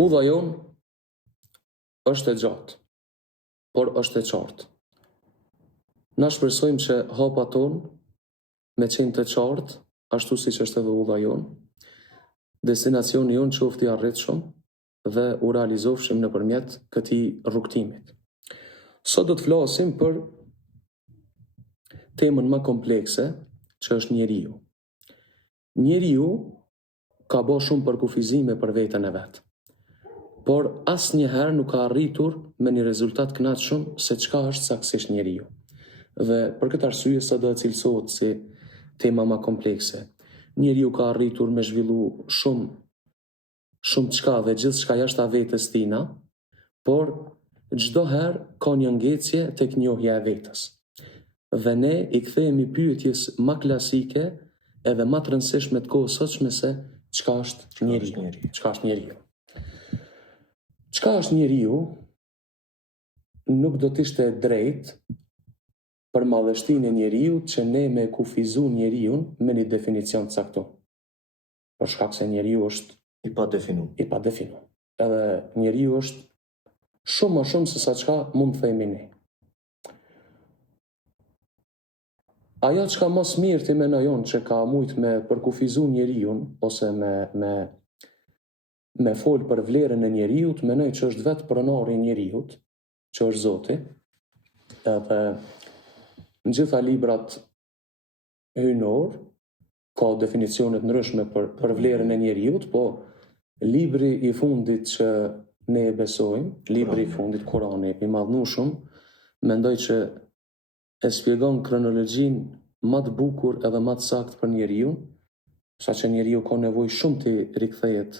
Udha jon është e gjatë, por është e qartë. Na shpresojmë që hapa tonë me qenë të qartë, ashtu si që është edhe udha jon, destinacioni jon qofti arritshëm dhe u realizofshim nëpërmjet këtij rrugtimit. Sot do të flasim për temën më komplekse, që është njeriu. Njeriu ka bërë shumë përkufizime për veten e vet, por asnjëherë nuk ka arritur me një rezultat kënaqshëm se çka është saktësisht njeriu. Dhe për këtë arsye sot do të cilësohet si tema më komplekse. Njeriu ka arritur me zhvillu shumë çka dhe gjithçka jashtë vetes tina, por çdo herë ka një ngecje tek njohja e vetes. Dhe ne i kthehemi pyetjes më klasike edhe më të rëndësishme të kohës sotshme se çka është njeriu. Çka është njeriu? Çka është njeriu nuk do të ishte drejt për madhështinë e njeriut që ne me kufizu njeriun me një definicion të caktuar. Për shkak se njeriu është i padefinu. Edhe njeriu është shumë më shumë se sa çka mund të themi ne. Ajo çka mos mirë ti mendon që ka mujt me përkufizu njeriun ose me fol për vlerën e njeriut, mendoj që është vetë pronari i njeriut, që është Zoti. Edhe në gjitha librat hyjnor ka definicione të ndryshme për vlerën e njeriut, po libri i fundit që ne e besojmë, libri i fundit, Kurani, i madhnueshëm, mendoj që e shpjegon kronologjinë më të bukur edhe më të saktë për njeriu, saqë njeriu ka nevojë shumë të rikthehet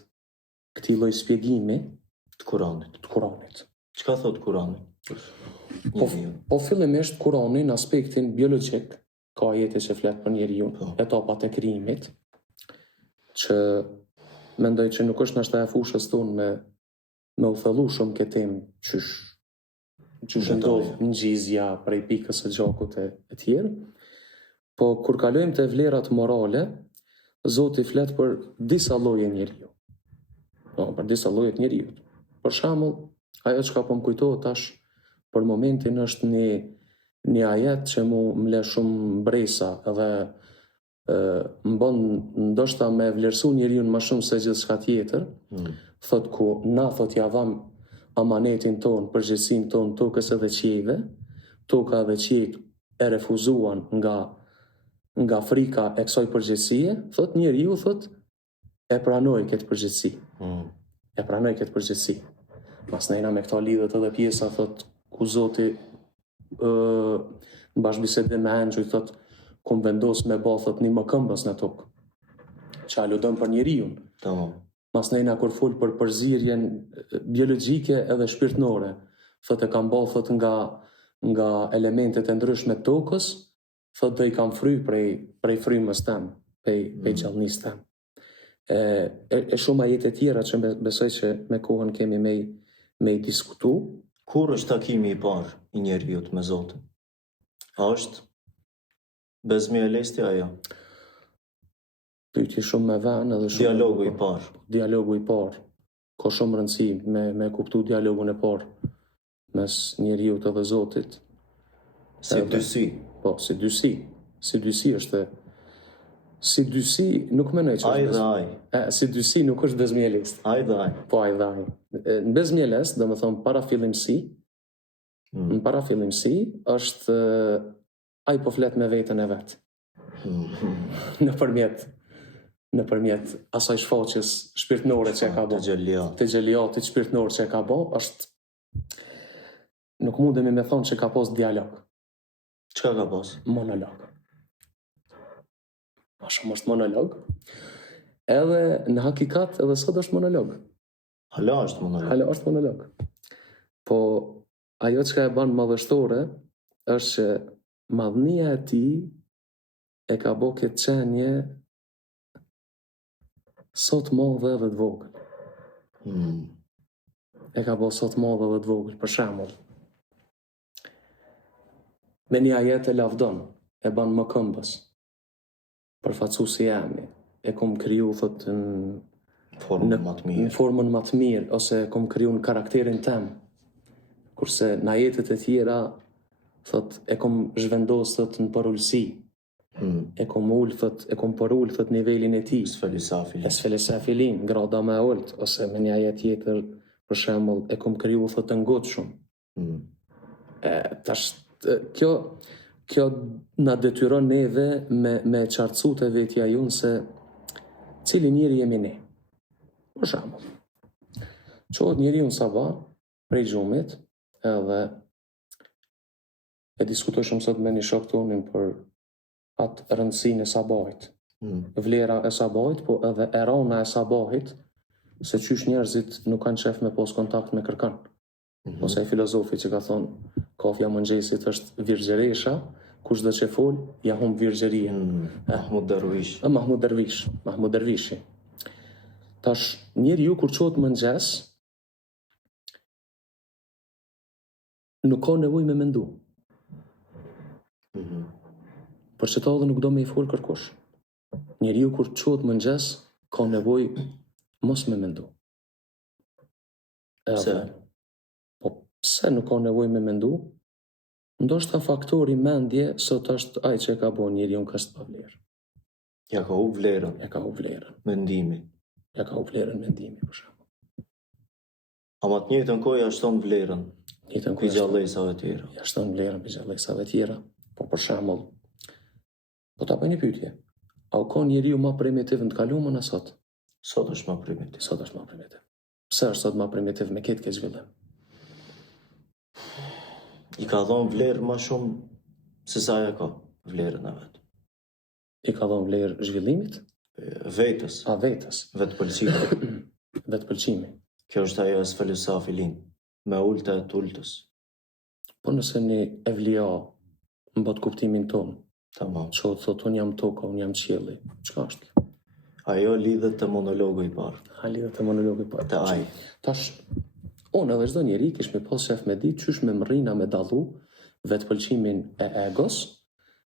këtij lloj shpjegimi të Kuranit. Çka thot Kurani? Po fillimisht Kurani në aspektin biologjik ka ajete që flet për njeriu, etapat e krijimit, që mendoj që nuk është nashta e fushës tonë me u thellu shumë këtë temë qysh ndodh ngjizja prej pikës së gjakut e tjerë. Po kur kalojmë te vlerat morale, Zoti flet për disa lloje njeriu. Për disa lloje të njeriut. Për shembull, ajo çka po më kujtohet tash për momentin është një ajet që më le shumë bresa edhe më bën ndoshta me vlerësu njeriu më shumë se gjithçka tjetër. Thot ku na thot ja dham amanetin ton, përgjegjësinë ton tokës edhe qiejve, toka dhe qiejt e refuzuan nga frika e kësaj përgjegjësie, thot njeriu thot e pranoi këtë përgjegjësi. E pranoi këtë përgjegjësi. Pastaj me këto lidhet edhe pjesa thot ku Zoti në bashkëbisedë me angjëj thot ku vendos me bë thot një mëkëmbës në tokë. Që aludon për njeriu. Tamam. Pastaj kur fol për përzierjen biologjike edhe shpirtërore, thot e kam bë thot nga elementet e ndryshme të tokës, thot do I kam fry prej frymës tëm, prej gjallënisë tëm. E shumë ajete tjera që besoj që me kohën kemi me I diskutu. Kur është takimi I parë I njeriut me Zotin? A është bezmi e lesti ajo? Pyetje shumë me vën edhe shumë dialogu I parë. Dialogu I parë. Ka shumë rëndësi me kuptu dialogun e parë mes njeriut edhe Zotit. Si dysi. Po, si dysi. Si dysi është si dysi nuk mendoj që është. Ai. Si dysi nuk është bezmi e lest. Ai dhe ai. Po ai dhe ai. Në bezmi e lest, domethënë para fillimsi. Në para fillimsi është ai po flet me veten e vet. Nëpërmjet asaj shfaqjes shpirtërore që ka bërë. Të gjeliatit shpirtëror që ka bërë, është nuk mundemi me thonë që ka pas dialog. Çka ka pas? Monolog. Ma shumë është monolog. Edhe në hakikat edhe sot është monolog. Hala është monolog. Po ajo që e bën madhështore është që madhënia e tij e ka bërë këtë qenje sot madhe edhe të vogël. E ka bërë sot madhe edhe të vogël. Për shembull, me një ajet e lavdon, e bën më këmbës. Përfacusi jemi, e kom kriju, thot, Formën më të mirë. Në formën më të mirë, ose kom kriju në karakterin tem. Kurse në ajetet e tjera, thot, e kom zhvendos, thot, në përullësi. E kom ullë, thot, e kom përullë, thot, nivelin e ti. Esfelisa filin, grada me ullët, ose me një ajet tjetër, për shembull, e kom kriju, thot, të ngotë shumë. Tash, kjo na detyron neve me qartësu të vetja junë se cili njeri jemi ne. Për shembull, qohet njeri unë sabah, prej gjumit, edhe e diskutoj shumë sot me një shok tonin për atë rëndësinë e sabahit. Vlera e sabahit, po edhe e rana e sabahit, se qysh njerëzit nuk kanë qef me pos kontakt me kërkan. Ose e filozofi që ka thonë, kafja mëngjesit është virgjeresha, kush do që fol, ja humb virgjerien. Mahmud Dervishi. Tash, njeri ju kur qohet mëngjes, nuk ka nevoj me mendu. Për që ta dhe nuk do me i fol kërkush. Njeri ju kur qohet mëngjes, ka nevoj mos me mendu. Pse? Po pse nuk ka nevoj me mendu? Ndoshta faktori mendje sot është ai që ka bo njeri unë kështë pa vlerë. Ja ka u vlerën. Mendimi. Ja ka u vlerën mendimi, për shembull. Ama të njëjtën kohë ja shton vlerën. Gjallësave tjera. Ja shton vlerën gjallësave tjera. Po për shembull, po ta bëj një pyetje. A u ka njeriu më primitiv në të kaluamën a sot? Sot është më primitiv. Pse është sot më primitiv me këtë zhvillim? I ka dhënë vlerë më shumë se sa ajo ka vlerën e vet. I ka dhënë vlerë zhvillimit? Vetës. Vetës. Vetpëlqimi. Kjo është ajo esfelisa filin, me ulta e tultës. Po nëse një evlia në bot kuptimin tonë, tamam. Që thot, unë jam toka, unë jam qielli, çka është? Ajo lidhet të monologu i parë. Të ai. Tash, unë edhe çdo njeri kish me pas shef me ditë qysh me mrrina me dallu vetpëlqimin e egos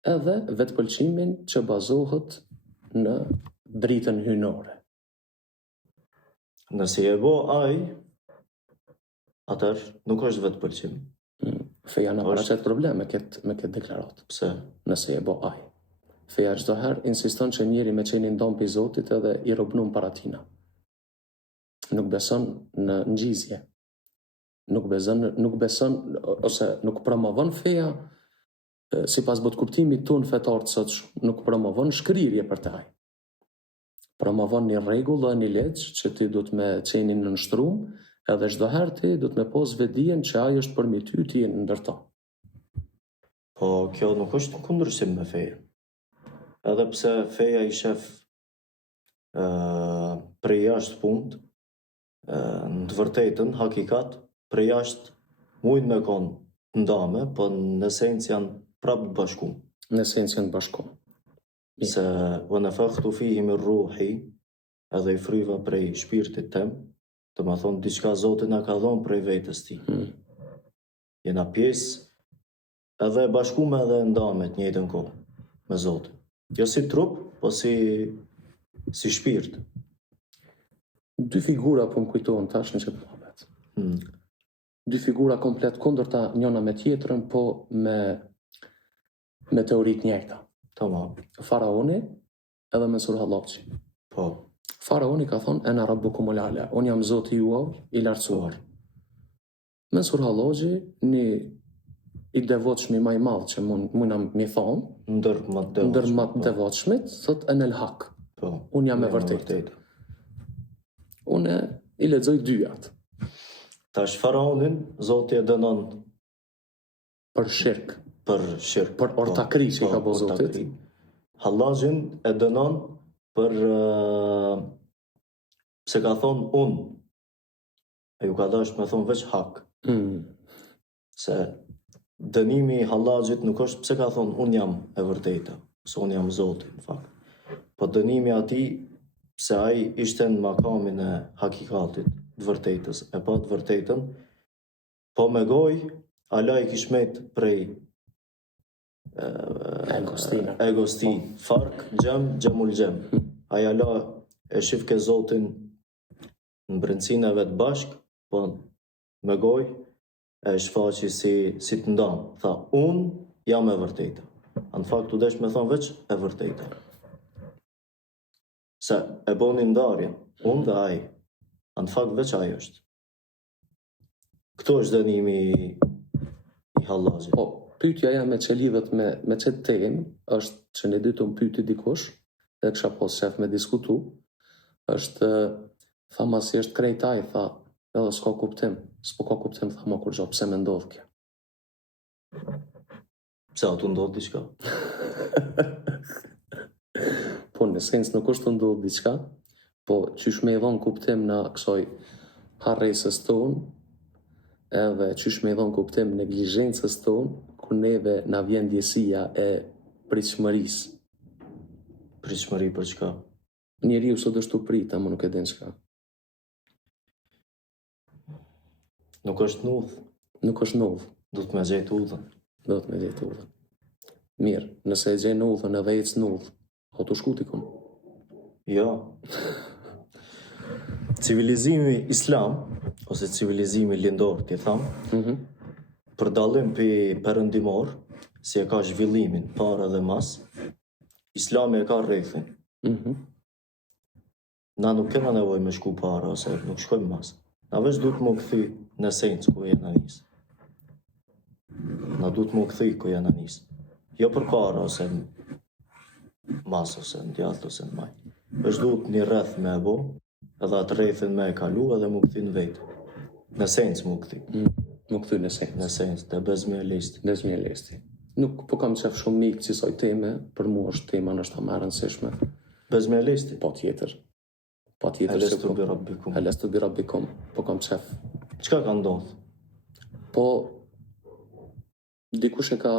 edhe vetpëlqimin që bazohet në dritën hynore. Nëse e bo ai, atër nuk është vetpëlqim. Feja na paraqet problem me këtë deklaratë. Pse? Nëse e bo ai. Feja çdo herë insiston që njeri me qenë ndonë për Zotit edhe i robnum para tina. Nuk beson në ngjizje. Nuk beson ose nuk promovon feja sipas bot kuptimit ton fetar të sotshëm, nuk promovon shkrirje për të ai. Promovon një rregull dhe një ligj që ti do të me qenë në nështrum, edhe çdo herë ti do të me pos vetdijen që ai është për mi ty në ndërto. Po kjo nuk është në kundërshtim me feja. Edhe pse feja i shef prej jashtë punët, në të vërtetën, hakikat, prej jashtë mujnë me konë ndame, po në esencë janë prapë bashkum. Në esencë janë bashkum. Se vë në fakhtu fihi mir ruhi, edhe i fryva prej shpirtit tem, të më thonë, diçka Zotin a ka dhonë prej vetës ti. Jena pjesë edhe bashkume edhe ndame të njëjtën kohë me Zotin. Jo si trup, po si shpirt. Dy figura po më kujtohen tash në qëtë muhabet. Dy figura komplet kundërta njëna me tjetrën, po me teoritë njëjta. Tamam. Faraoni edhe Mensur Hallaçi. Po. Faraoni ka thonë, ena rabbukumul ala, unë jam Zoti juaj i lartësuar. Mensur Hallaçi, një i devotshmi më i madh që mundna mi thonë, ndër më të devotshmit, thot enel hak. Po. Unë jam e vërtetë. Unë i lexoj dyjat. Tash faraonin Zoti e dënon për shirk. Për ortakri që ka bo Zotit. Hallaxhin e dënon për pse ka thonë unë. E ju ka dash me thonë veç hak. Se dënimi i Hallaxhit nuk është pse ka thonë unë jam e vërteta, se unë jam Zoti, në fakt. Po dënimi ati se ai ishte në makamin e hakikatit, të vërtetës, e pa të vërtetën, po me goj, ala i kishmet prej egosti, fark, gjem, gjemul gjem. Aja la e shif ke Zotin në brendësinë e vetë bashk, po me gojë e shfaqi si të ndonë. Tha, unë jam e vërtejta. Në fakt u desh me thonë veç e vërtejta. Se e boni ndarje, unë dhe ai. Në fakt veç ai është. Këto është dënimi i Hallazit. Po, pyetja jame që lidhet me çet temë është që ne dytë pyeti dikush, dhe kisha pas shef me diskutu, është tha masi është krejt ai, tha, edhe s'ka kuptim. S'po ka kuptim, tha ma kur gjo, pse me ndodh kjo? Pse atu ndodh diçka? Po në sens nuk është të ndodh diçka, po qysh me i dhon kuptim në kësoj harresës tonë, edhe qysh me i dhon kuptim neglizhencës tonë, ku neve na vjen ndjesia e pritshmërisë. Pritshmëri për çka? Njeriu sot është u prit, ama nuk e din çka. Nuk është nudh. Nuk është nudh. Do të me gjetë udhën. Do të me gjetë udhën. Mirë, nëse e gjenë udhën edhe ecë nudh, o të shku tikun? Jo. Civilizimi islam, ose civilizimi lindor, ti thamë, për dallim për perëndimor, si e ka zhvillimin para dhe mas, islami e ka rrethin. Na nuk kena nevoj me shku para, ose nuk shkojmë mas. Na veç duhet më këthy në esencë ku jena njësë. Na duhet më këthy ku jena njësë. Jo për para, ose mas, ose në djathë, ose në maj. Veç duhet një rreth me e bo, edhe atë rrethin me e kalu, edhe më këthy në vetë. Në esencë më këthy. Më këthy në esencë. Në esencë, të bezmi e listi. Bezmi e listi. Nuk po kam qef shumë mikë qësoj teme, për mu është tema nështë ta më rëndësishme. Bezmi e listi? Po tjetër. Po tjetër se po. Elestu bi rabbikum. Po kam qef. Qka ka ndodhë? Po, dikush e ka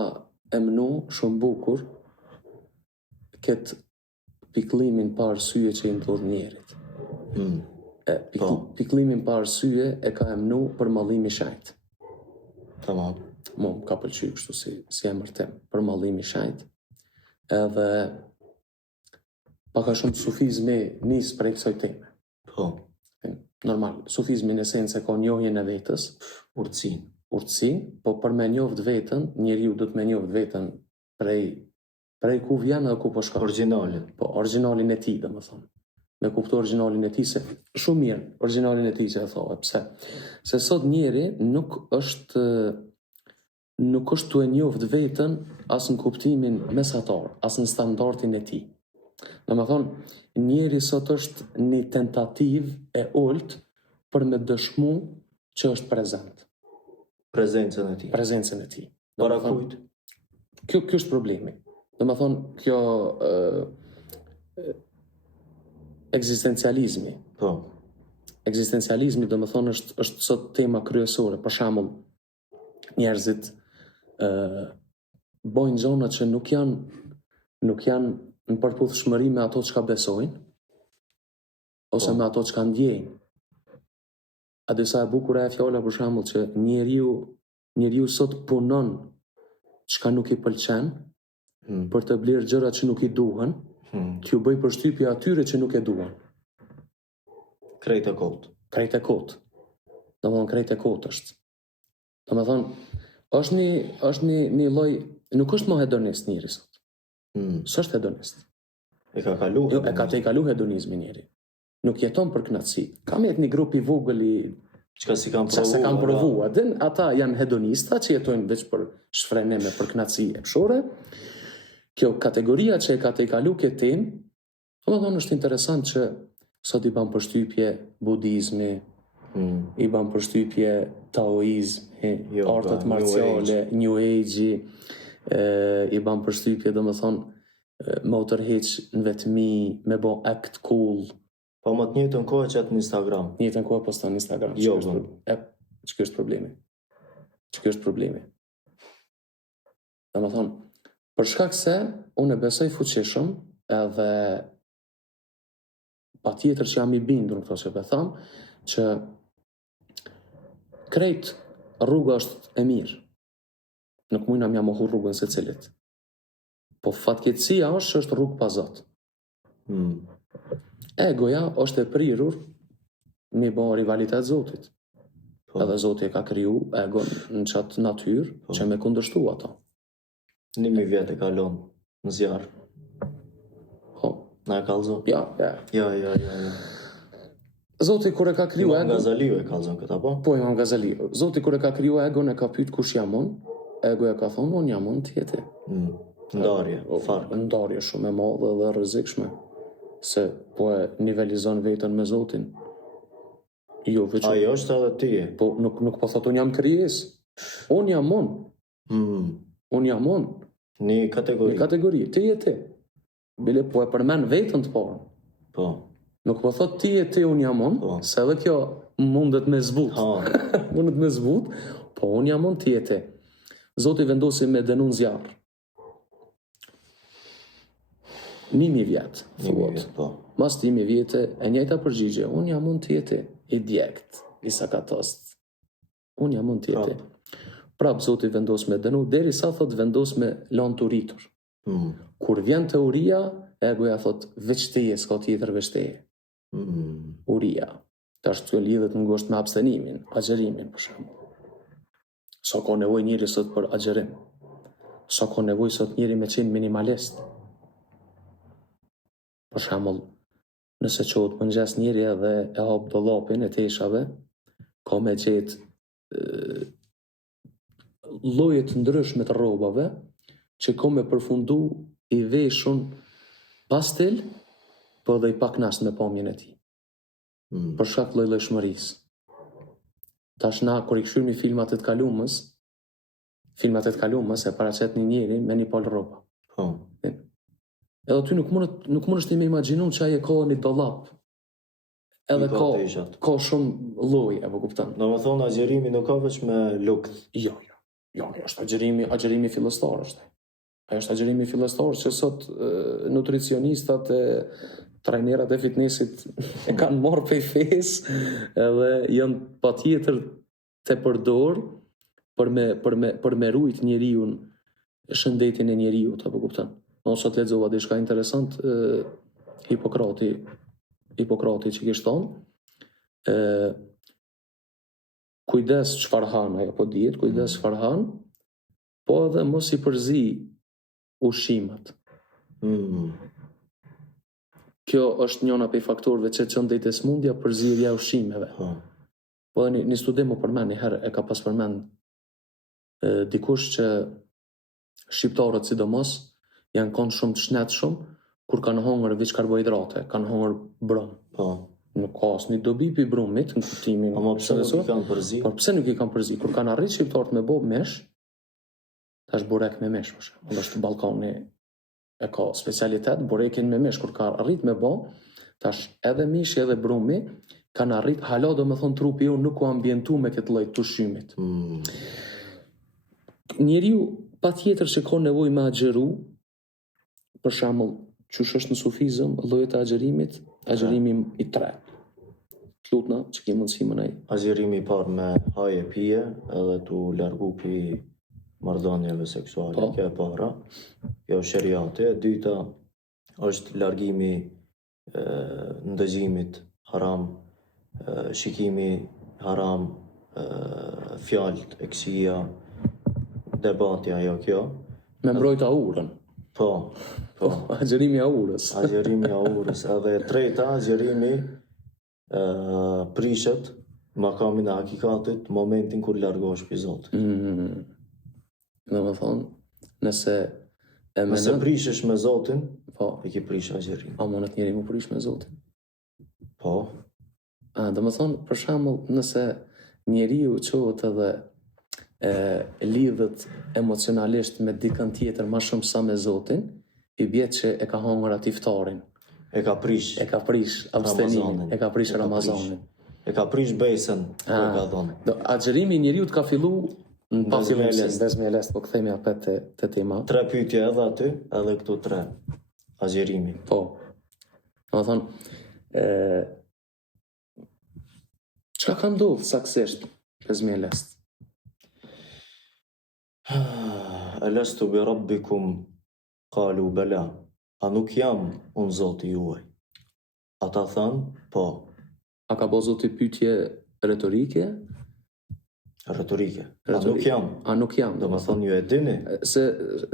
emnu shumë bukur këtë piklimin pa arsye që i ndodh njerit. Piklimin pa arsye e ka emnu për mallimi shajt. Tamam. Mu ka pëlqy kështu si emër tem, për mallimi shajt. Edhe paka shumë sufizmi nis prej kësaj teme. Po. Normal, sufizmi në esencë ka njohjen e vetës, urtësi, po për me njoft vetën, njeriu do të me njoft vetën prej ku vjen dhe ku po shkon. Originalin. Po, originalin e tij, domethënë. Me kuptu originalin e tij se shumë mirë, originalin e tij që e thove. Pse? Se sot njeri nuk është të e njoft vetën as në kuptimin mesatar, as në standardin e tij. Domethënë, njeri sot është një tentativ e ult për me dëshmu që është prezent. Prezencën e tij. Prezencën e tij. Para kujt? Kjo është problemi. Domethënë, kjo ekzistencializmi. Po. Ekzistencializmi, domethënë, është sot tema kryesore. Për shembull, njerëzit bojnë gjona që nuk janë në përputhshmëri me ato çka besojnë, ose me ato çka ndjejnë. A disa e bukur e fjala për shembull që njeriu sot punon çka nuk i pëlqen për të blerë gjëra që nuk i duhen, t'ju bëj përshtypje atyre që nuk e duan. Krejt e kot. Krejt e kot. Domethënë krejt e kot është. Domethënë është një lloj, nuk është më hedonist njeri sot. S'është hedonist. E ka kalu. Jo, e ka te kalu hedonizmi njeri. Nuk jeton për knatësi. Kam jetë një grup i vogël i çka si kanë provu. Çka se kanë provu. Ata janë hedonista që jetojnë veç për shfrenime, për knatësi e pshore. Kjo kategoria që e ka te kalu këtë temë, domethënë është interesant që sot i ban përshtypje budizmi, i ban përshtypje taoizmi, artet marciale, New Age, i ban përshtypje domethënë me u tërheq në vetmi, me bo act cool. Po më të njëjtën kohë që atë në Instagram. Njëjtën kohë poston në Instagram. Jo, ç'ky është problemi? Ç'ky është problemi? Domethënë, për shkak se unë besoj fuqishëm edhe patjetër që jam i bindur në këto që them, që krejt rruga është e mirë. Nuk mujna mja mohu rrugën se cilit. Po fatkeqësia është rrugë pa Zot. Egoja është e prirur mi bo rivalitet Zotit. Edhe Zoti e ka kriju egon në qatë natyrë që me kundërshtu ato. 1000 vjet e kalon në zjarë. Na e kallëzon? Ja. Ja. Zoti kur e ka kriju Imam Gazaliu e kallëzon këta, po? Po, Imam Gazaliu. Zoti kur e ka kriju egon e ka pyet kush jam unë, ego e ka thonë, unë jam unë tjeti. Ndarje, fark. Ndarje shumë e madhe dhe rrezikshme, se po e nivelizon vetën me Zotin. Jo, veç. Ajo është edhe ti. Po, nuk po thot unë jam krijes. Unë jam unë. Unë jam unë. Një kategori. Një kategori, ti e ti. Bile po e përmen vetën të parën. Po. Nuk po thot ti e ti unë jam unë, se edhe kjo mundet me zbut. Mundet me zbut, po unë jam unë ti e ti. Zoti vendosi me dënun zjarë. 1000 vjetë, thuot. Mas 1000 vjetë, e njëjta përgjigje, unë jam unë ti e ti. I djekt, i sakatost. Unë jam unë ti e ti. Prap Zoti vendos me dënu, deri sa thot vendos me lanë të rritur. Kur vjen teoria, egoja thot, veç teje, s'ka tjetër veç teje. Uria. Ta është të lidhet në ngosht me abstenimin, agjerimin, për shembull. Sa ka nevoj njëri sot për agjerim. Sa ka nevoj sot njëri me qenë minimalist. Për shembull, nëse qohet mëngjes njëri edhe e hap dollapin e teshave, ka me gjetë lloje të ndryshme të rrobave që ka me përfundu i veshun pastel, po edhe i paknaqur me pamjen e tij. Për shkak të llojshmërisë. Tash na kur i këshymi filmat e të kalumës e paraqet një njeri me një pal rroba. Edhe ty nuk mundesh ti me imagjinu që ai e ka një dollap. Edhe ka shumë lloje, apo kupton? Domethënë agjerimi nuk ka veç me lukth. Jo, është agjerimi fillestar është. Ajo është agjerimi fillestar që sot nutricionistat e trajnerat e fitnessit e kanë marrë prej fesë edhe janë patjetër të përdor për me rujt njeriun, shëndetin e njeriut, apo kupton? Unë sot lexova diçka interesant, Hipokrati që kishte thonë, kujdes çfarë han ajo po diet, kujdes çfarë han, po edhe mos i përzi ushqimet. Kjo është njëna prej faktorëve që çon deri te smundja, përzierja e ushqimeve. Po një studim më përmend një herë, e ka pas përmend dikush që shqiptarët sidomos janë konë shumë të shnetshëm kur kanë hongër veç karbohidrate, kanë hongër brum. Nuk ka asnjë dobi pi brumit në kuptimin. Po pse nuk i kanë përzi? Po pse nuk i kanë përzi? Kur kanë arrit shqiptarët me bë mesh, tash burek me mesh për shembull, është Ballkani e ka specialitet burekin me mesh kur ka arrit me bë, tash edhe mishi edhe brumi kanë arrit hala domethën trupi jonë nuk u ambientu me këtë lloj të ushqimit. Njeriu patjetër që ka nevojë me agjeru, për shembull, çush është në sufizëm, llojet e agjerimit, agjerimi i 3. Lutna, që ke mundësi më nej. Agjerimi i parë me haje pije, edhe tu largu pi marrëdhënieve seksuale, kjo e para. Kjo është sheriati, e dyta është largimi ndëgjimit haram, shikimi haram, fjalët e këqija, debati ajo kjo. Me mbrojt aurën. Po. Agjerimi aurës. Agjerimi aurës. Edhe treta, agjerimi prishet makamin e hakikatit momentin kur largohesh prej Zotit. Domethënë, nëse prishesh me Zotin, e ke prish agjerim. A mundet njeri mu prish me Zotin? Po. Domethënë, për shembull, nëse njeriu çohet edhe lidhet emocionalisht me dikën tjetër më shumë sa me Zotin, i bie që e ka hongër atë iftarin. E ka prish abstenimin, e ka prish Ramazanin. E ka prish besën, e ka thonë. Agjerimi i njeriut ka fillu në bezmjeles, po kthehemi apet te tema. 3 pyetje edhe aty, edhe këtu 3. Agjerimi. Po. Domethënë, çka ka ndodhur saktësisht bezmjeles? Alastu bi rabbikum qalu bala. A nuk jam unë Zoti juaj? Ata thanë, po. A ka bo Zoti pyetje retorike? Retorike. A nuk jam. A nuk jam. Do më thonë ju e dini. Se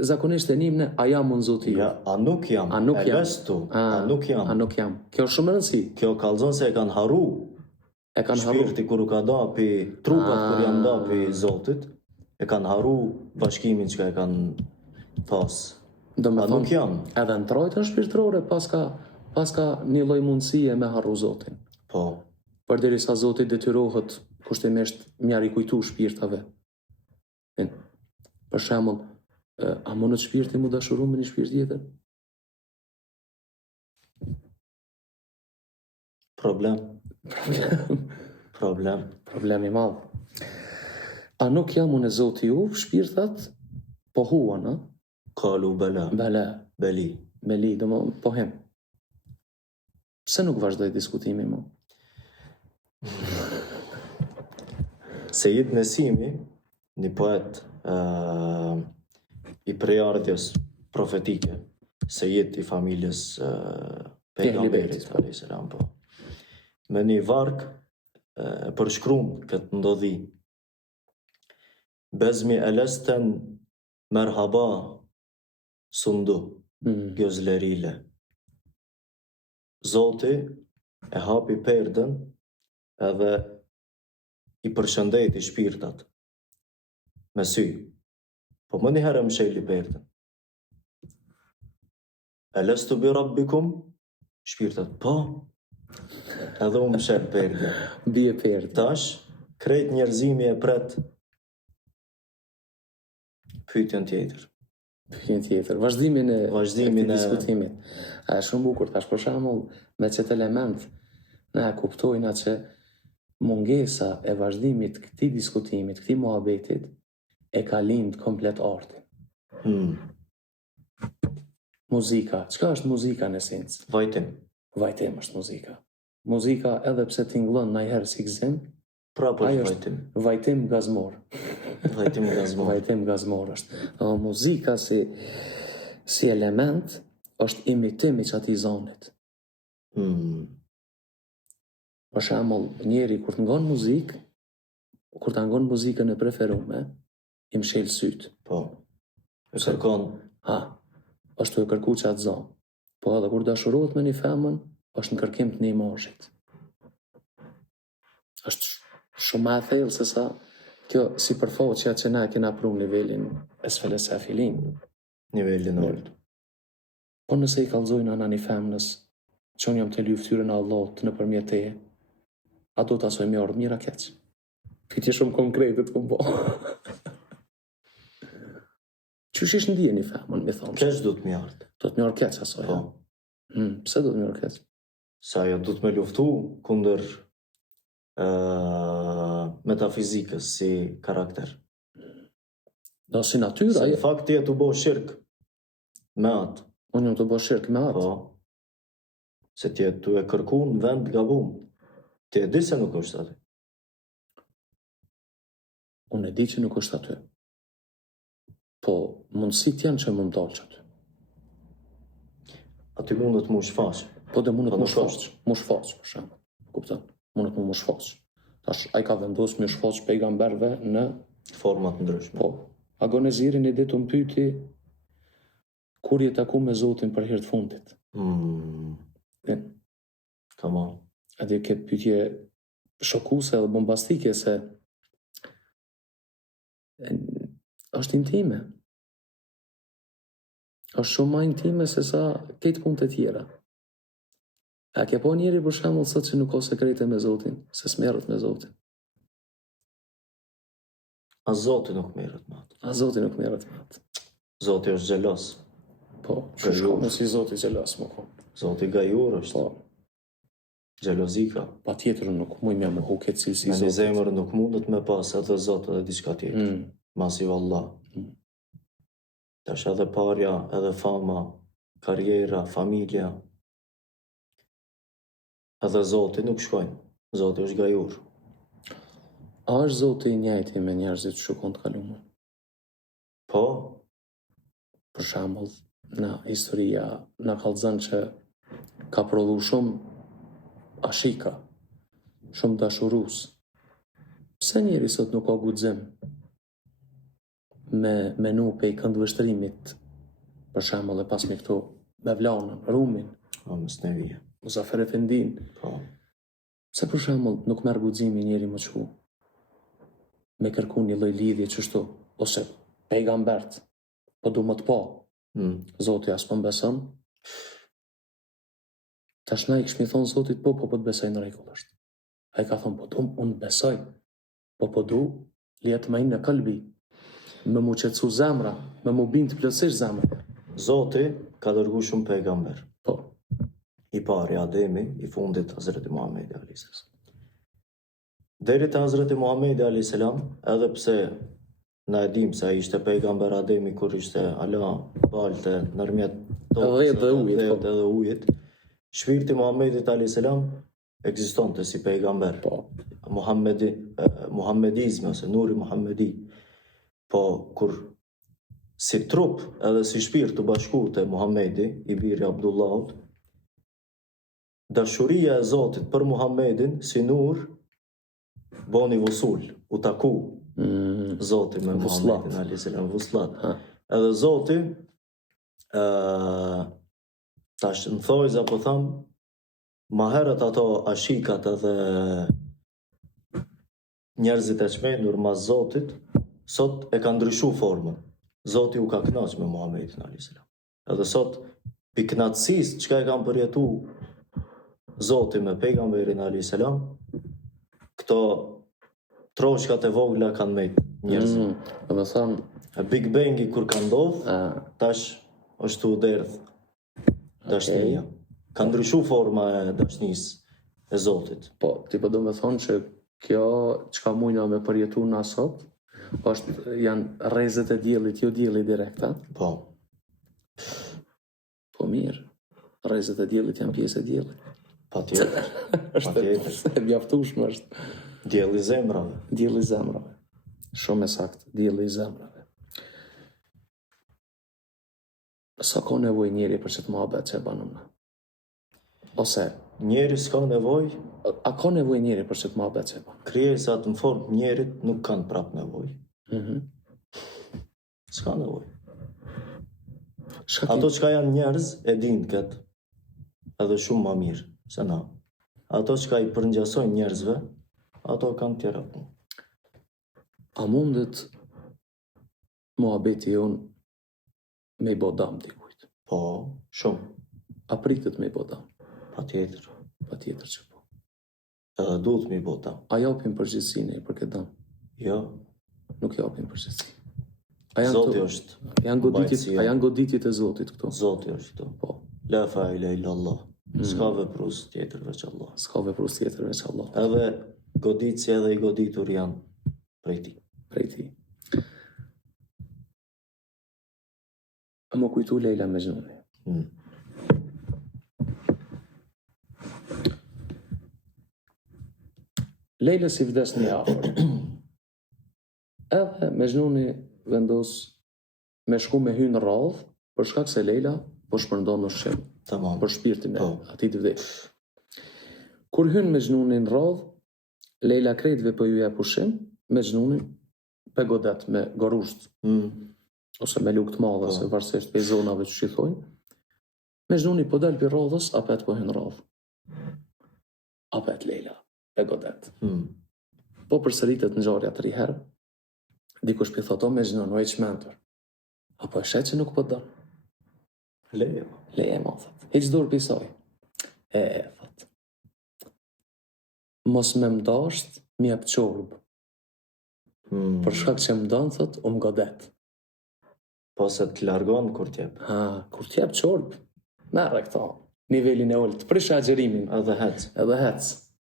zakonisht e njim ne, a jam unë Zoti ju? Ja, a nuk jam. A nuk jam. A nuk jam. A nuk jam. Kjo është shumë e rëndësi. Kjo kallzon se e kanë haru. E kanë haru. Shpirti kur u ka da pi trupat kur janë da pi Zotit, e kanë haru bashkimin që e kanë thas. A nuk jam. Edhe në trajtën shpirtërore paska një lloj mundësie me harru Zotin. Po. Përderisa Zoti detyrohet kushtimisht mjari kujtu shpirtave. Për shembull, a mundet shpirti mu dashuru me një shpirt tjetër? Problem i madh. A nuk jam unë Zoti ju, shpirtat po huan, a? Kalu bela. Beli, do më pohem. Pse nuk vazhdoj diskutimi mu? Sejid Nesimi, një poet i prejardhjes profetike, sejid i familjes pejgamberit, po. Me një varg përshkrum këtë ndodhi. Bezmi elesten merhaba sundu, gözleriyle. Zoti e hapi perden edhe i përshëndeti shpirtat me sy. Po më njëherë më sheli perden. Elestu bi rabbikum, shpirtat, po. Edhe u më shel perden. Bie perden. Tash, krejt njerëzimi e pret pyetjen tjetër. Vazhdimin e diskutimit. A shumë bukur tash për shembull me çet element ne e kuptojna që mungesa e vazhdimit këtij diskutimit, këtij muhabetit e ka lind komplet artin. Muzika, çka është muzika në esencë? Vajtim është muzika. Muzika edhe pse tingëllon ndonjëherë si gëzim, prapë është vajtim. Vajtim gazmor. Vajtim gazmor është. Muzika si element është imitim i çatij zonit. Për shembull, njeri kur të ngon muzikë, kur ta ngon muzikën e preferume, i mshel syt. Po. E kërkon. Është të kërku qatë zonë. Po edhe kur dashurohet me një femën, është në kërkim të një imazhit. Është shumë e thellë se sa kjo si përfaqësja që na kena pru nivelin e sfelesafilin. Nivelin ult. Po nëse i kallzojnë ana një femnës, që unë jam të lyu ftyrën e Allahut nëpërmjet teje, a do të asoj me ardhë mira keq? Pyetje shumë konkrete të kumbo. Qysh ish ndije një femën, mi thonë? Keq do të mjart. Do të mjart keq asoj, po. Pse do të mjart keq? Se ajo do të me luftu kundër metafizikës si karakter. Do si natyra. Se në fakt ti e të bo shirk me atë. Unë jam të bo shirk me atë? Po. Se ti e të e kërku në vend gabum. Ti e di se nuk është aty. Unë e di që nuk është aty. Po, mundësit janë që më dalë që aty. Aty mundet mu shfaq. Po dhe mundet mu shfaq, për shemë. Kupton? Mundet mu shfaq. Tash, a i ka vendos me shfaq pejgamberve në format ndryshme. Po. Agoneziri një ditë më pyti kur je taku me Zotin për herë të fundit. Kama. Edhe këtë pyetje shokuse dhe bombastike se është intime. Është shumë ma intime se sa këtë punë të tjera. A ke po njeri për shembull sot që nuk ka sekrete me Zotin, se s'merret me Zotin. A Zoti nuk merret me atë. Zoti është xhelos. Po, shkon si Zoti xhelos më kon. Zoti gajur është. Po. Xhelozika. Patjetër nuk muj me mohu këtë cilësi Zotit. Me një zemër nuk mundet me pas atë Zot edhe diçka tjetër. Masiv Allah. Tash edhe parja, edhe fama, karriera, familja, edhe Zoti nuk shkojnë. Zoti është gajur. A është Zoti i njëjti me njerëzit që shkon të kaluar? Po. Për shembull, në historia na kallzon që ka prodhu shumë ashika, shumë dashurus. Pse njeri sot nuk ka guxim me menu pe i këndvështrimit, për shembull e pas me këto Mevlanën, Rumin, Mesnevia. Muzafer Efendin. Po. Pse për shembull nuk merr guximin njeri më çu me kërku një lloj lidhje çështu, ose pejgambert, po du më të po. Zoti as po beson. Tash na i kishmi thonë Zotit po të besoj në rregullisht. Ai ka thonë po unë besoj, po du lihet më në kalbi, me mu qetësu zemra, me mu bind plotësisht zemra. Zoti ka dërgu shumë pejgamber. Po. I pari Ademi, i fundit Hazreti Muhamedi a.s. Deri te Hazreti Muhamedi a.s. edhe pse na e dim se ai ishte pejgamber Ademi kur ishte ala balte nërmjet tokës dhe ujit. Shpirti Muhamedit a.s. ekzistonte si pejgamber. Po. Muhammedizmi ose nuri Muhammedi. Po kur si trup edhe si shpirt të bashku te Muhamedi, i biri Abdullahut, dashuria e Zotit për Muhammedin si nur boni vusul, u taku Zoti me Muhammedin a.s. Vuslat. Edhe Zoti tash në thojza po tham, ma herët ato ashikat edhe njerëzit e çmendur mas Zotit, sot e ka ndryshu formën. Zoti u ka kënaq me Muhammedin a.s. Edhe sot piknatësisë çka e kanë përjetu Zoti me pejgamberin a.s. Këto troshkat e vogla kanë mejt njerëzit. Do të thonë, Big Bangi kur ka ndodh, tash është u derdh dashnia. Ka ndryshu forma e dashnisë e Zotit. Po, ti po do me thonë që kjo çka mujna me përjetu na sot, janë rrezet e diellit, jo dielli direkt, a? Po. Po mirë, rrezet e diellit janë pjesë e diellit. Patjetër. Patjetër. E mjaftueshme është. Dielli i zemrave. Dielli i zemrave. Shumë e saktë, dielli i zemrave. Sa ka nevojë njeri për çet mohabet që e banëm na? Ose njeri s'ka nevojë, a ka nevojë njeri për çet mohabet që e banëm? Krijesat në formë njerit nuk kanë prap nevojë. S'ka nevojë. Ato çka janë njerëz e dinë këtë, edhe shumë më mirë se na. Ato çka i përngjasojnë njerëzve, ato kanë tjera punë. A mundet mohabeti jon me i bo dam dikujt? Po, shumë. A pritet me i bo dam? Patjetër. Patjetër që po. Edhe duhet me i bo dam. A japim përgjegjësinë për këtë dam? Jo. Nuk japim përgjegjësi. Zoti është. A janë goditjet e Zotit këto? Zoti është këto. Po. La ilaha illallah. S'ka veprus tjetër veç Allah. S'ka veprus tjetër veç Allah. Edhe goditja edhe i goditur janë prej tij. Prej tij. A më kujtu Leila Mejnuni. Leila si vdes një afër. Edhe Mejnuni vendos me shku me hy në radhë, për shkak se Leila po shpërndon në ushqim. Tamam. Për shpirtin e atij të vdekur. Kur hyn Mejnuni në radhë, Leila krejtve po ju jep ushqim, Mejnuni pe godet me gorusht. Ose me lukë të madhe, se varsisht pe zonave që shithojnë. Mejnuni po del për radhës, apet po hyn radhë. Apet Leila, pe godet. Po përsëritet ngjarja 3 herë. Dikush pi thotë, Mejnun, o e çmendur. Apo e shet që nuk po don. Leje ma, thot. Hiq dorë pi saj. Thot. Mos me mdasht, mi jep qorbë. Për shkak që më don, thot, godet. Po se të largon kur t'jep. Kur t'jep qorbë, merre këta. Nivelin e ullët, prish agjerimin. Edhe hec.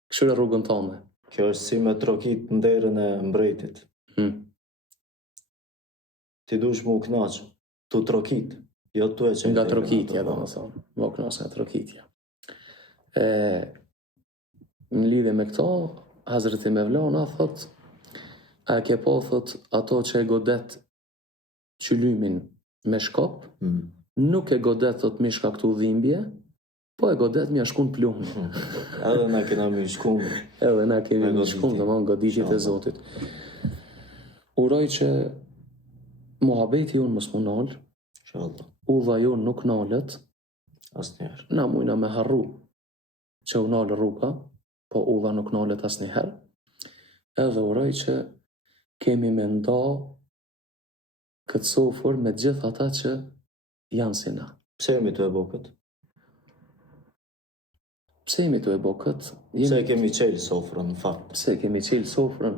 Këshyre rrugën tonë. Kjo është si me trokit në derën e mbretit. Ti dush mu knaq, tu trokit. Jo tu e që nga trokitja, do më thonë. Mo knaq nga trokitja. Në lidhje me këto, Hazreti Mevlana thot, a ke po thot ato që e godet qylymin me shkop, nuk e godet thot mishka këtu dhimbje, Po e godet mja shkun plumë. Edhe na kena më shkum. Edhe na kemi më shkun, dhe mon goditjet e Zotit. Uroj që muhabeti unë mos mu nalë, Inshallah. udha jonë nuk nalët, Asnjëherë. na mujna me harru që u nalë rruga, po udha nuk nalët asnjëherë. Edhe uroj që kemi me nda këtë sofër me gjithë ata që janë si na. Pse jemi të e bokët? Pse jemi të e bo këtë? Pse kemi qelë sofrën në fakt? Pse kemi qelë sofrën?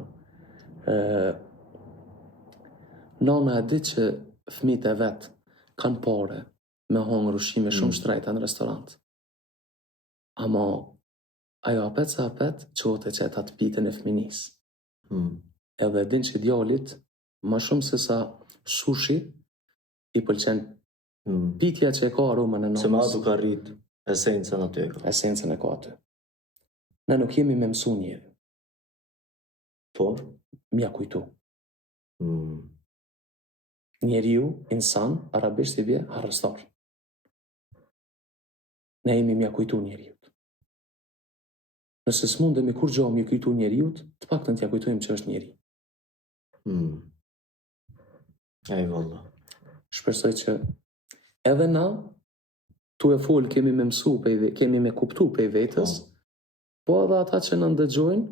Nana e di që fëmijët e vetë kanë pare me hongër ushqime shumë shtrejta në restorant. Ama ajo apet qote që e ta të pitën e fëminis. Edhe din që djalit, ma shumë se sa sushi, i pëlqen pitja që e ka aromën e nanës. Se ma atu ka rrit esencën aty e ka. Esencën e ka aty. Ne nuk jemi me mësu njeri. Por? Mja kujtu. Njeriu, insan, arabisht i bje, harrëstar. Ne jemi mja kujtu njeriut. Nëse s'mundemi kur gjo mja kujtu njeriut, të pak të në tja kujtojmë që është njeri. Ej, valla. Shpresoj që edhe na, tu e folë kemi me mësu, kemi me kuptu pej vetës, po edhe ata që në ndëgjojnë,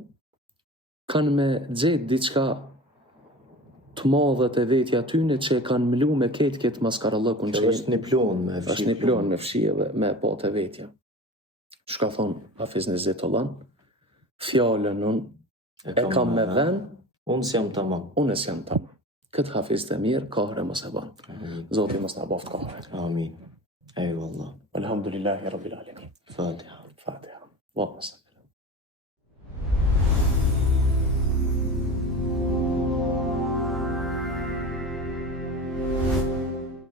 kanë me gjetë diçka të madhët e vetja tyne që e kanë mlu me ketë këtë maskarallëkun që është një plon me fshi. është një plon me fshi edhe me po të vetja. Shka thonë Hafiz Nezetolan, fjallën unë e kam me ven, unë s'jam tamam. Unë s'jam tamam. Këtë Hafiz të mirë, kahre mos e banë. Zoti mos na boft kahre. Amin. Ej, valla. Alhamdulillahi Rabbil Alamin. Fatiha. Fatiha. Vamos.